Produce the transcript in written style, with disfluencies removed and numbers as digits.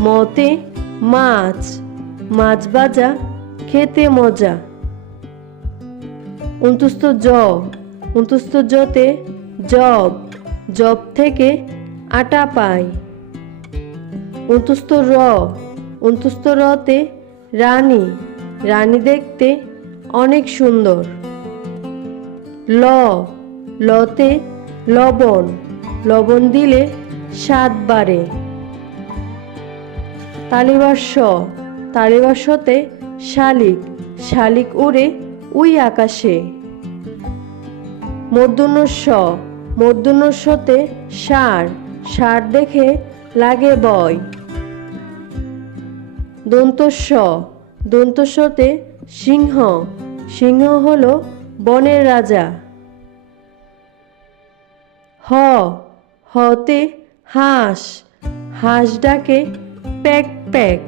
মতে মাছ, মাছ ভাজা খেতে মজা। 29 জতে জব, জব থেকে আটা পাই। 29 রতে রানী, রানী দেখতে অনেক সুন্দর। লতে লবণ, লবণ দিলে স্বাদ বাড়ে। তালিবার শতে শালিক, শালিক উড়ে ওই আকাশে। মূর্ধন্য শতে ষাঁড়, ষাঁড় দেখে লাগে ভয়। দন্ত শতে সিংহ, সিংহ হলো বনের রাজা। হতে হাঁস, হাঁস ডাকে প্যাক প্যাক।